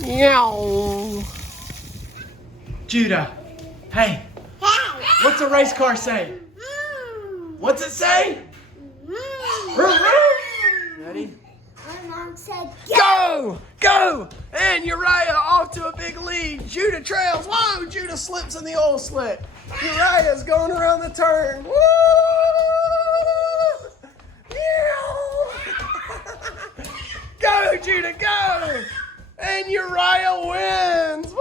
Meow. Judah, hey, what's a race car say? What's it say? Ready? My mom said go! Go! And Uriah off to a big lead. Judah trails. Whoa! Judah slips in the oil slick. Uriah's going around the turn. Woo! Go, Judah, go! And Uriah wins. Woo!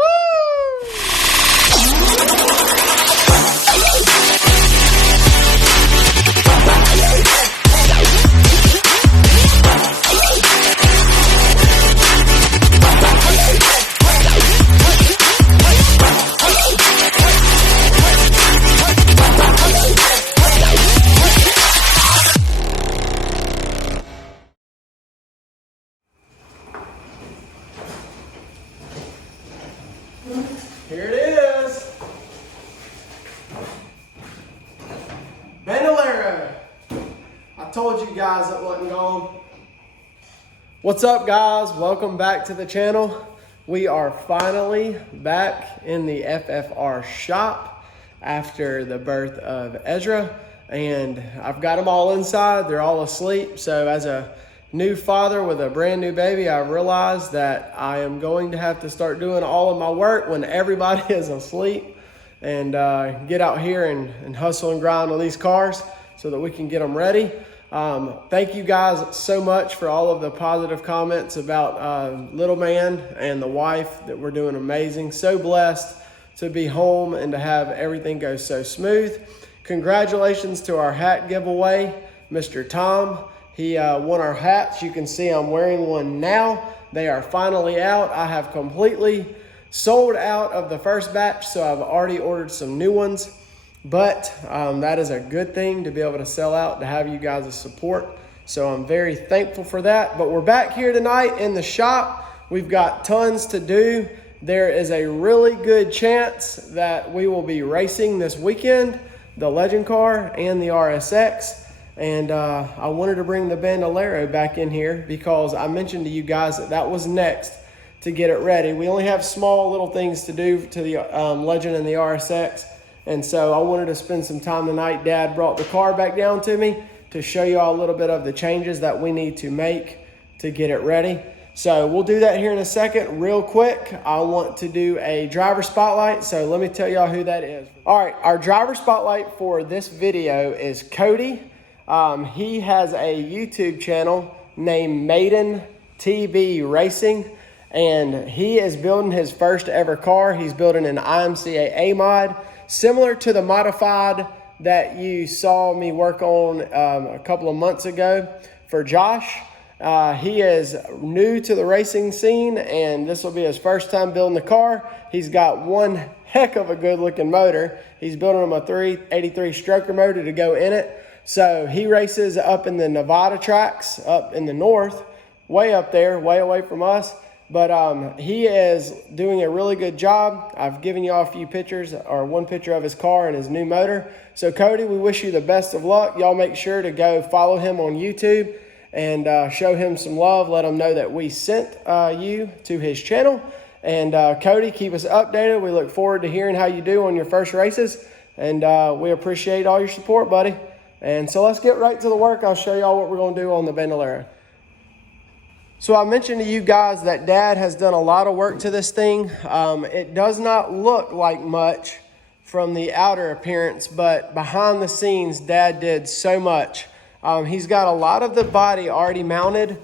Here it is. Bando. I told you guys it wasn't gone. What's up, guys? Welcome back to the channel. We are finally back in the FFR shop after the birth of Ezra, and I've got them all inside. They're all asleep. So as a new father with a brand new baby, I realized that I am going to have to start doing all of my work when everybody is asleep, and get out here and hustle and grind on these cars so that we can get them ready. Thank you guys so much for all of the positive comments about little man and the wife, that we're doing amazing. So blessed to be home and to have everything go so smooth. Congratulations to our hat giveaway, Mr. Tom. He won our hats. You can see I'm wearing one now. They are finally out. I have completely sold out of the first batch, so I've already ordered some new ones. But that is a good thing to be able to sell out, to have you guys' support. So I'm very thankful for that. But we're back here tonight in the shop. We've got tons to do. There is a really good chance that we will be racing this weekend, the Legend car and the RSX. And I wanted to bring the Bandolero back in here because I mentioned to you guys that that was next to get it ready. We only have small little things to do to the Legend and the RSX. And so I wanted to spend some time tonight. Dad brought the car back down to me to show you all a little bit of the changes that we need to make to get it ready. So we'll do that here in a second. Real quick, I want to do a driver spotlight. So let me tell y'all who that is. All right, our driver spotlight for this video is Cody. He has a YouTube channel named Maiden TV Racing, and he is building his first ever car. He's building an IMCA mod, similar to the modified that you saw me work on a couple of months ago for Josh. He is new to the racing scene, and this will be his first time building the car. He's got one heck of a good looking motor. He's building him a 383 stroker motor to go in it. So he races up in the Nevada tracks, up in the north, way up there, way away from us. But he is doing a really good job. I've given you all a few pictures, or one picture of his car and his new motor. So Cody, we wish you the best of luck. Y'all make sure to go follow him on YouTube and show him some love. Let him know that we sent you to his channel. And Cody, keep us updated. We look forward to hearing how you do on your first races. And we appreciate all your support, buddy. And so let's get right to the work. I'll show y'all what we're going to do on the Bandolero. So I mentioned to you guys that Dad has done a lot of work to this thing. It does not look like much from the outer appearance, but behind the scenes, Dad did so much. He's got a lot of the body already mounted.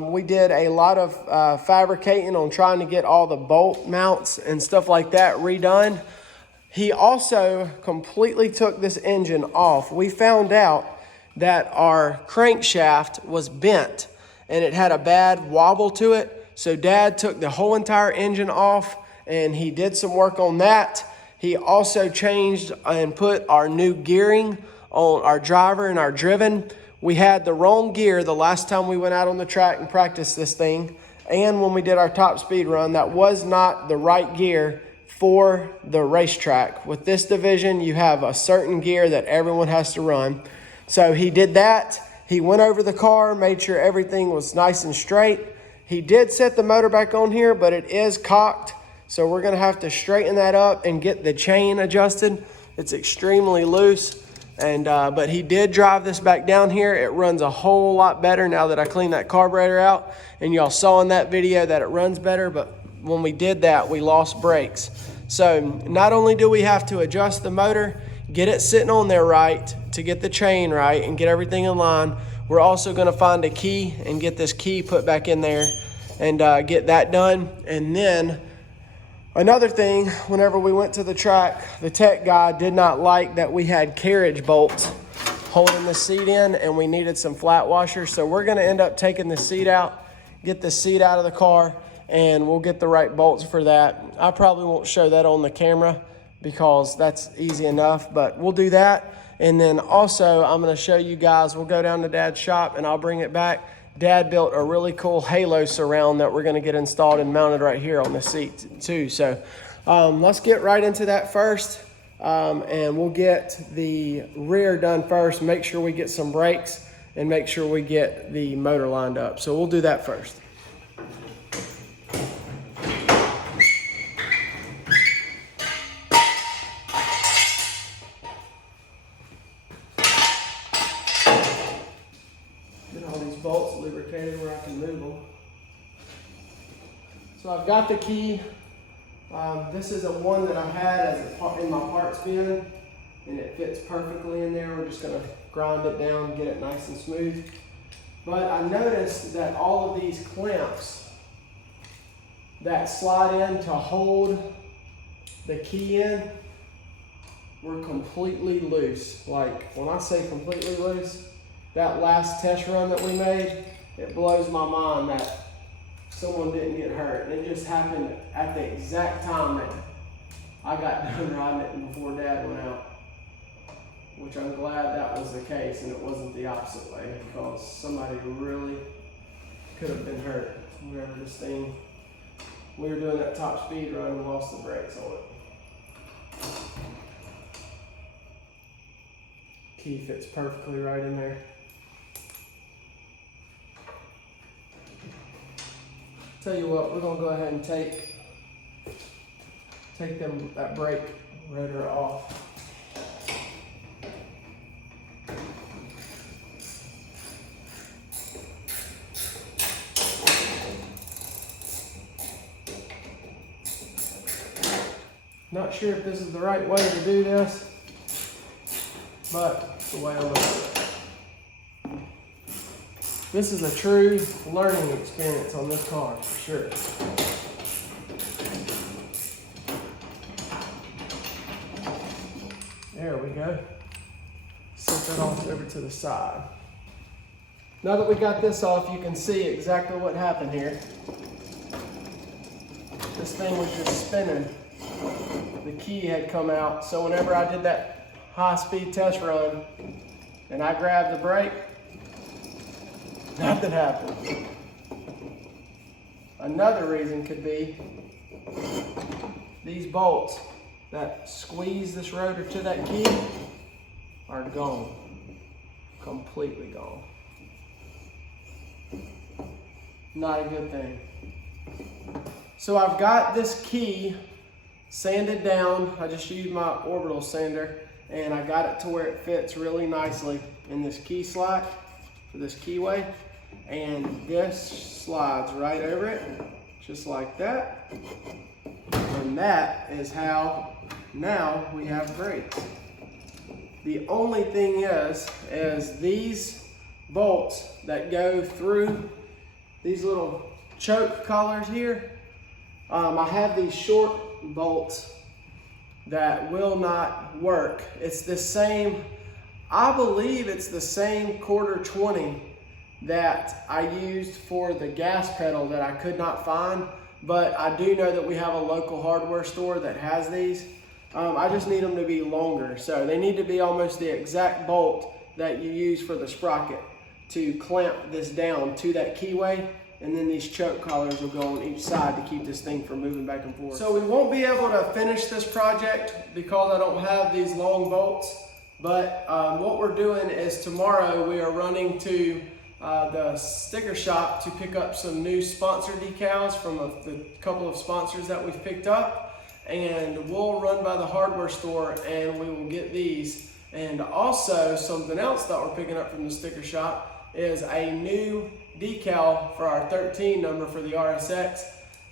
We did a lot of fabricating on trying to get all the bolt mounts and stuff like that redone. He also completely took this engine off. We found out that our crankshaft was bent and it had a bad wobble to it. So Dad took the whole entire engine off and he did some work on that. He also changed and put our new gearing on our driver and our driven. We had the wrong gear the last time we went out on the track and practiced this thing. And when we did our top speed run, that was not the right gear for the racetrack. With this division, you have a certain gear that everyone has to run. So he did that. He went over the car, made sure everything was nice and straight. He did set the motor back on here, but it is cocked. So we're gonna have to straighten that up and get the chain adjusted. It's extremely loose. And but he did drive this back down here. It runs a whole lot better now that I cleaned that carburetor out. And y'all saw in that video that it runs better, but when we did that, we lost brakes. So not only do we have to adjust the motor, get it sitting on there right to get the chain right and get everything in line, we're also gonna find a key and get this key put back in there and get that done. And then another thing, whenever we went to the track, the tech guy did not like that we had carriage bolts holding the seat in and we needed some flat washers. So we're gonna end up taking the seat out, get the seat out of the car, and we'll get the right bolts for that. I probably won't show that on the camera because that's easy enough, but we'll do that. And then also I'm gonna show you guys, we'll go down to Dad's shop and I'll bring it back. Dad built a really cool halo surround that we're gonna get installed and mounted right here on the seat too. So let's get right into that first. And we'll get the rear done first, make sure we get some brakes and make sure we get the motor lined up. So we'll do that first. Bolts lubricated where I can move them. So I've got the key. This is a one that I've had as in my parts bin, and it fits perfectly in there. We're just gonna grind it down and get it nice and smooth. But I noticed that all of these clamps that slide in to hold the key in were completely loose. Like when I say completely loose, that last test run that we made, it blows my mind that someone didn't get hurt. And it just happened at the exact time that I got done riding it and before Dad went out. Which I'm glad that was the case and it wasn't the opposite way, because somebody really could have been hurt. Whenever this thing, we were doing that top speed run and lost the brakes on it. Key fits perfectly right in there. Tell you what, we're gonna go ahead and take that brake rotor off. Not sure if this is the right way to do this, but it's the way I look at it. This is a true learning experience on this car, for sure. There we go. Set that off over to the side. Now that we got this off, you can see exactly what happened here. This thing was just spinning. The key had come out, so whenever I did that high-speed test run and I grabbed the brake, nothing happened. Another reason could be these bolts that squeeze this rotor to that key are gone. Completely gone. Not a good thing. So I've got this key sanded down. I just used my orbital sander and I got it to where it fits really nicely in this key slot for this keyway. And this slides right over it, just like that. And that is how now we have brakes. The only thing is these bolts that go through these little choke collars here, I have these short bolts that will not work. It's the same, I believe it's the same quarter 20 that I used for the gas pedal that I could not find, but I do know that we have a local hardware store that has these. I just need them to be longer. So they need to be almost the exact bolt that you use for the sprocket to clamp this down to that keyway. And then these choke collars will go on each side to keep this thing from moving back and forth. So we won't be able to finish this project because I don't have these long bolts. But what we're doing is tomorrow we are running to the sticker shop to pick up some new sponsor decals from the couple of sponsors that we've picked up, and we'll run by the hardware store and we will get these. And also something else that we're picking up from the sticker shop is a new decal for our 13 number for the RSX.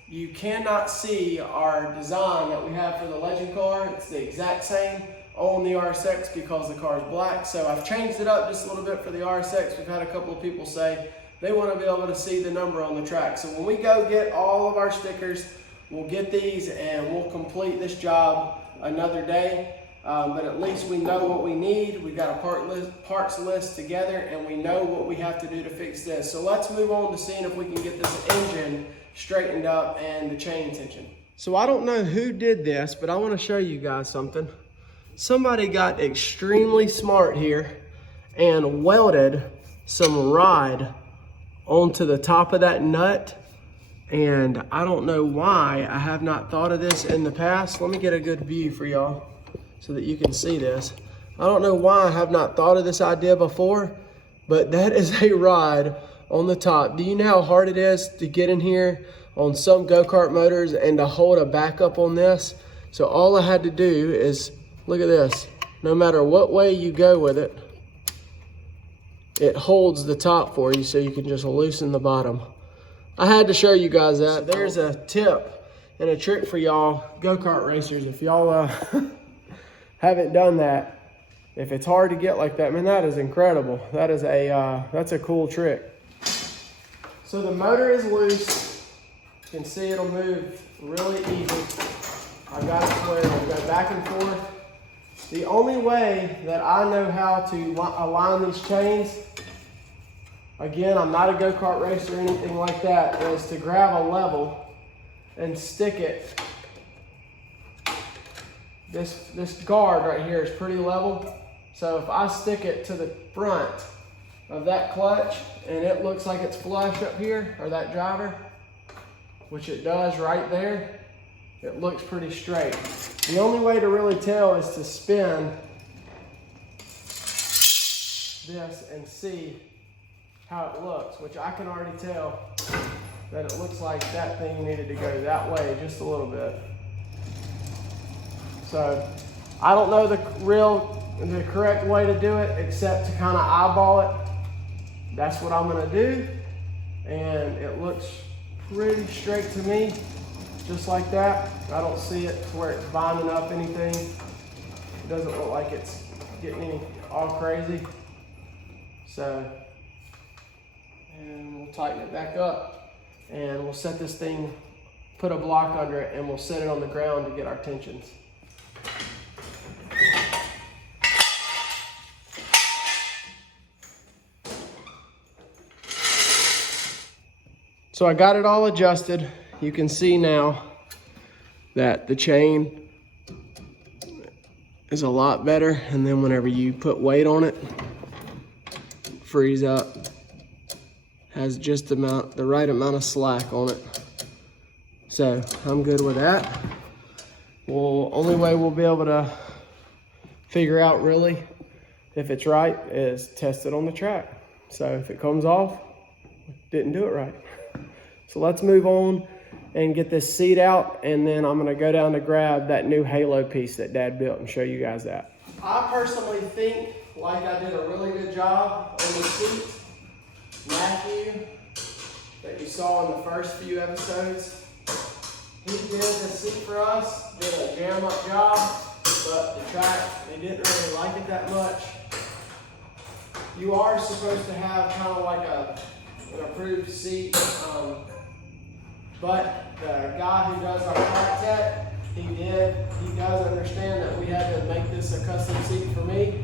You cannot see our design that we have for the Legend car. It's the exact same on the RSX because the car is black. So I've changed it up just a little bit for the RSX. We've had a couple of people say they want to be able to see the number on the track. So when we go get all of our stickers, we'll get these and we'll complete this job another day. But at least we know what we need. We've got a parts list together and we know what we have to do to fix this. So let's move on to seeing if we can get this engine straightened up and the chain tension. So I don't know who did this, but I want to show you guys something. Somebody got extremely smart here and welded some rod onto the top of that nut. And I don't know why I have not thought of this in the past. Let me get a good view for y'all so that you can see this. I don't know why I have not thought of this idea before, but that is a rod on the top. Do you know how hard it is to get in here on some go-kart motors and to hold a backup on this? So all I had to do is, look at this. No matter what way you go with it, it holds the top for you so you can just loosen the bottom. I had to show you guys that. So there's a tip and a trick for y'all go-kart racers. If y'all haven't done that, if it's hard to get like that, man, that is incredible. That is that's a cool trick. So the motor is loose. You can see it'll move really easy. I got it where it'll go back and forth. The only way that I know how to align these chains, again, I'm not a go-kart racer or anything like that, is to grab a level and stick it. This guard right here is pretty level. So if I stick it to the front of that clutch and it looks like it's flush up here, or that driver, which it does right there, it looks pretty straight. The only way to really tell is to spin this and see how it looks, which I can already tell that it looks like that thing needed to go that way just a little bit. So I don't know the correct way to do it except to kind of eyeball it. That's what I'm gonna do. And it looks pretty straight to me, just like that. I don't see it where it's binding up anything. It doesn't look like it's getting all crazy. So, and we'll tighten it back up and we'll set this thing, put a block under it, and we'll set it on the ground to get our tensions. So I got it all adjusted. You can see now that the chain is a lot better. And then whenever you put weight on it, frees up, has just the right amount of slack on it. So I'm good with that. Well, only way we'll be able to figure out really if it's right is test it on the track. So if it comes off, didn't do it right. So let's move on and get this seat out, and then I'm gonna go down to grab that new halo piece that Dad built and show you guys that. I personally think like I did a really good job on the seat. Matthew, that you saw in the first few episodes, he did the seat for us, did a jam up job, but the track, they didn't really like it that much. You are supposed to have kind of like an approved seat, but the guy who does our track tech, he does understand that we had to make this a custom seat for me.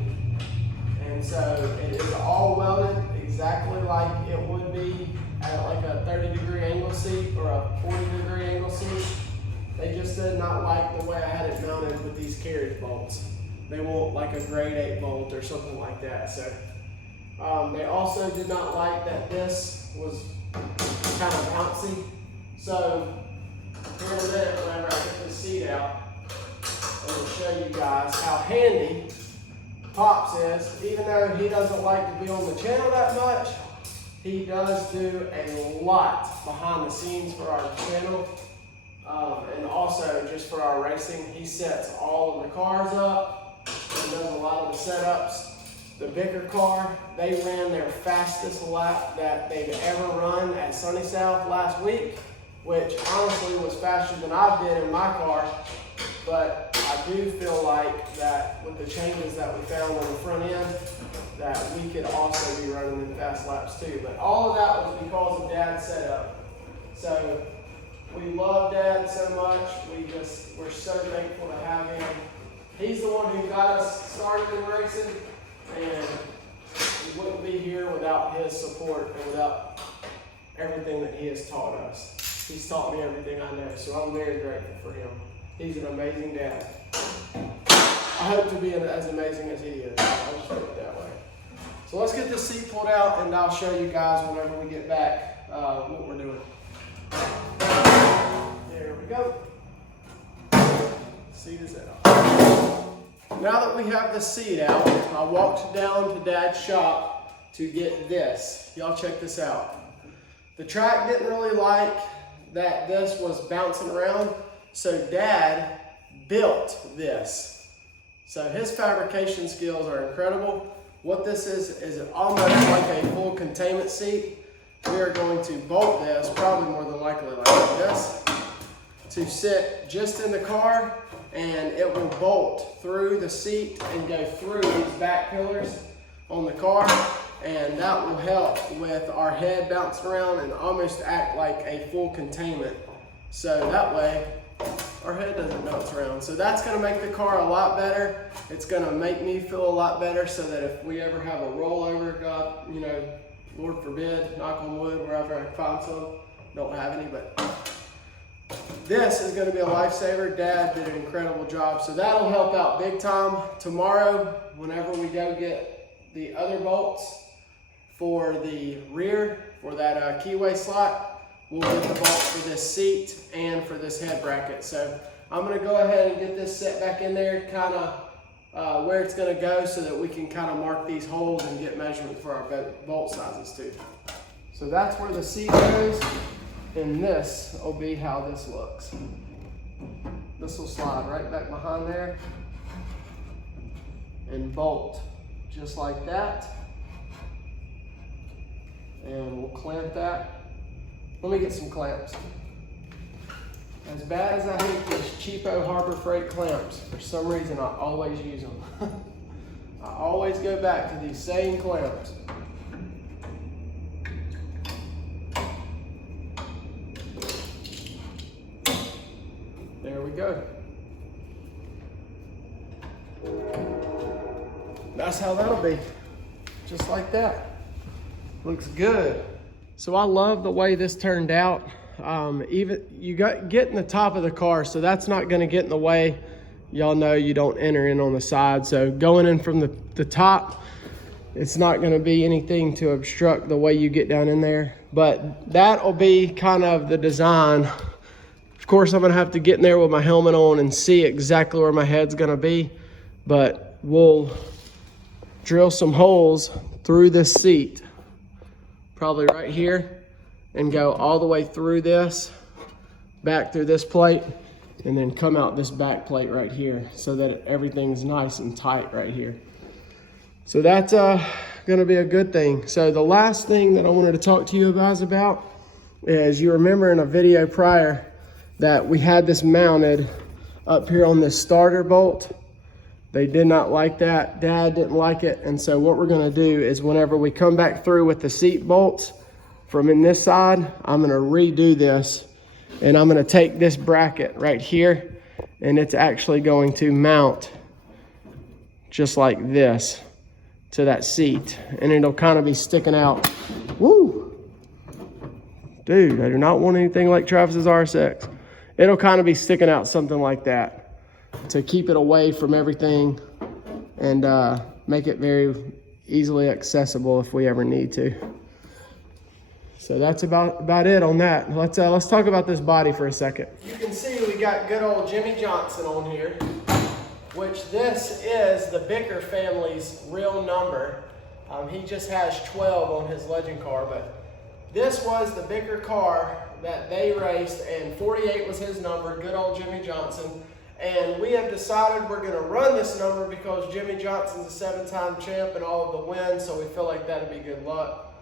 And so it is all welded exactly like it would be at like a 30-degree angle seat or a 40-degree angle seat. They just did not like the way I had it mounted with these carriage bolts. They want like a grade 8 bolt or something like that. So they also did not like that this was kind of bouncy. So here in a minute, whenever I get this seat out, I'm going to show you guys how handy Pops is. Even though he doesn't like to be on the channel that much, He does do a lot behind the scenes for our channel, and also just for our racing. He sets all of the cars up and does a lot of the setups. The bigger car, they ran their fastest lap that they've ever run at Sunny South last week, which honestly was faster than I did in my car. But I do feel like that with the changes that we found on the front end, that we could also be running in fast laps too. But all of that was because of Dad's setup. So we love Dad so much. We're so thankful to have him. He's the one who got us started in racing, and we wouldn't be here without his support and without everything that he has taught us. He's taught me everything I know, so I'm very grateful for him. He's an amazing dad. I hope to be as amazing as he is. I'll just put it that way. So let's get this seat pulled out, and I'll show you guys whenever we get back what we're doing. There we go. Seat is out. Now that we have the seat out, I walked down to Dad's shop to get this. Y'all check this out. The track didn't really like that this was bouncing around, so Dad built this. So his fabrication skills are incredible. What this is almost like a full containment seat. We are going to bolt this, probably more than likely like this, to sit just in the car, and it will bolt through the seat and go through these back pillars on the car, and that will help with our head bouncing around and almost act like a full containment. So that way our head doesn't bounce around. So that's gonna make the car a lot better. It's gonna make me feel a lot better, so that if we ever have a rollover, God, Lord forbid, knock on wood, wherever I find some, don't have any, but this is gonna be a lifesaver. Dad did an incredible job. So that'll help out big time. Tomorrow, whenever we go get the other bolts for the rear, for that keyway slot, we'll get the bolt for this seat and for this head bracket. So I'm gonna go ahead and get this set back in there, kind of where it's gonna go, so that we can kind of mark these holes and get measurements for our bolt sizes too. So that's where the seat goes, and this will be how this looks. This will slide right back behind there and bolt just like that. And we'll clamp that. Let me get some clamps. As bad as I hate these cheapo Harbor Freight clamps, for some reason I always use them. I always go back to these same clamps. There we go. That's how that'll be. Just like that. Looks good. So I love the way this turned out. Even you get in the top of the car, so that's not going to get in the way. Y'all know you don't enter in on the side, so going in from the top, it's not going to be anything to obstruct the way you get down in there. But that'll be kind of the design. Of course, I'm going to have to get in there with my helmet on and see exactly where my head's going to be, but we'll drill some holes through this seat, probably right here, and go all the way through this, back through this plate, and then come out this back plate right here, so that everything's nice and tight right here. So that's gonna be a good thing. So the last thing that I wanted to talk to you guys about is, you remember in a video prior that we had this mounted up here on this starter bolt. They did not like that. Dad didn't like it. And so what we're gonna do is, whenever we come back through with the seat bolts from in this side, I'm gonna redo this, and I'm gonna take this bracket right here, and it's actually going to mount just like this to that seat, and it'll kind of be sticking out. Woo! Dude, I do not want anything like Travis's RSX. It'll kind of be sticking out something like that, to keep it away from everything and make it very easily accessible if we ever need to. So that's about it on that. Let's talk about this body for a second. You can see we got good old Jimmy Johnson on here, which this is the Bicker family's real number. He just has 12 on his legend car, but this was the bigger car that they raced, and 48 was his number, good old Jimmy Johnson. And we have decided we're gonna run this number because Jimmy Johnson's a 7-time champ and all of the wins, so we feel like that'd be good luck.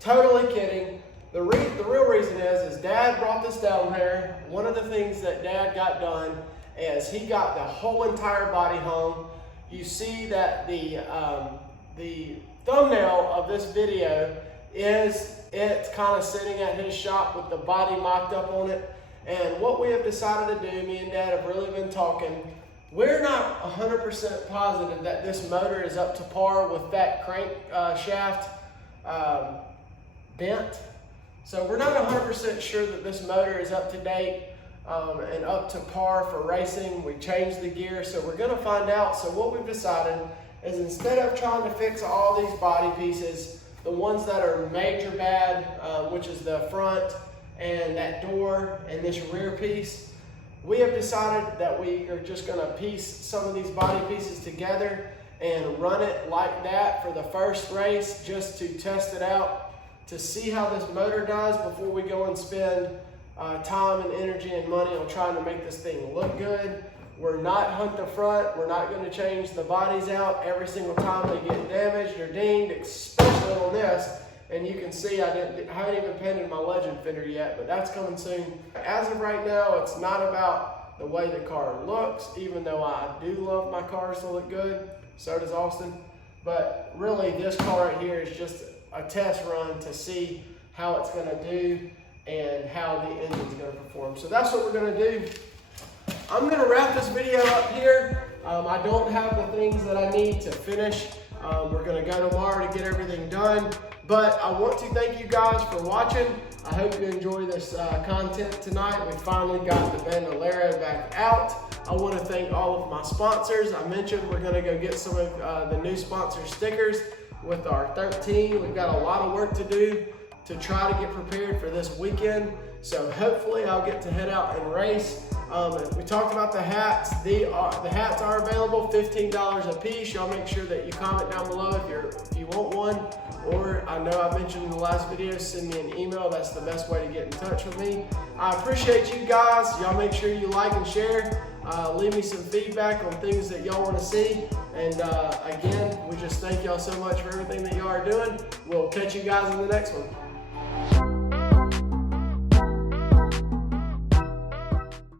Totally kidding. The real reason is Dad brought this down here. One of the things that Dad got done is he got the whole entire body hung. You see that the thumbnail of this video is it kind of sitting at his shop with the body mocked up on it. And what we have decided to do, me and Dad have really been talking, we're not 100% positive that this motor is up to par with that crank shaft bent. So we're not 100% sure that this motor is up to date and up to par for racing. We changed the gear, so we're gonna find out. So what we've decided is instead of trying to fix all these body pieces, the ones that are major bad, which is the front and that door and this rear piece, we have decided that we are just gonna piece some of these body pieces together and run it like that for the first race, just to test it out, to see how this motor does before we go and spend time and energy and money on trying to make this thing look good. We're not hunt the front. We're not going to change the bodies out every single time they get damaged or dinged, especially on this. And you can see I haven't even painted my legend fender yet, but that's coming soon. As of right now, it's not about the way the car looks, even though I do love my cars to look good. So does Austin. But really, this car right here is just a test run to see how it's going to do and how the engine's going to perform. So that's what we're going to do. I'm going to wrap this video up here. I don't have the things that I need to finish. We're going to go tomorrow to get everything done. But I want to thank you guys for watching. I hope you enjoy this content tonight. We finally got the Bando back out. I want to thank all of my sponsors. I mentioned we're going to go get some of the new sponsor stickers with our 13. We've got a lot of work to do to try to get prepared for this weekend. So hopefully I'll get to head out and race. We talked about the hats. The hats are available, $15 a piece. Y'all make sure that you comment down below if you want one. Or I know I mentioned in the last video, send me an email. That's the best way to get in touch with me. I appreciate you guys. Y'all make sure you like and share. Leave me some feedback on things that y'all want to see. And again, we just thank y'all so much for everything that y'all are doing. We'll catch you guys in the next one.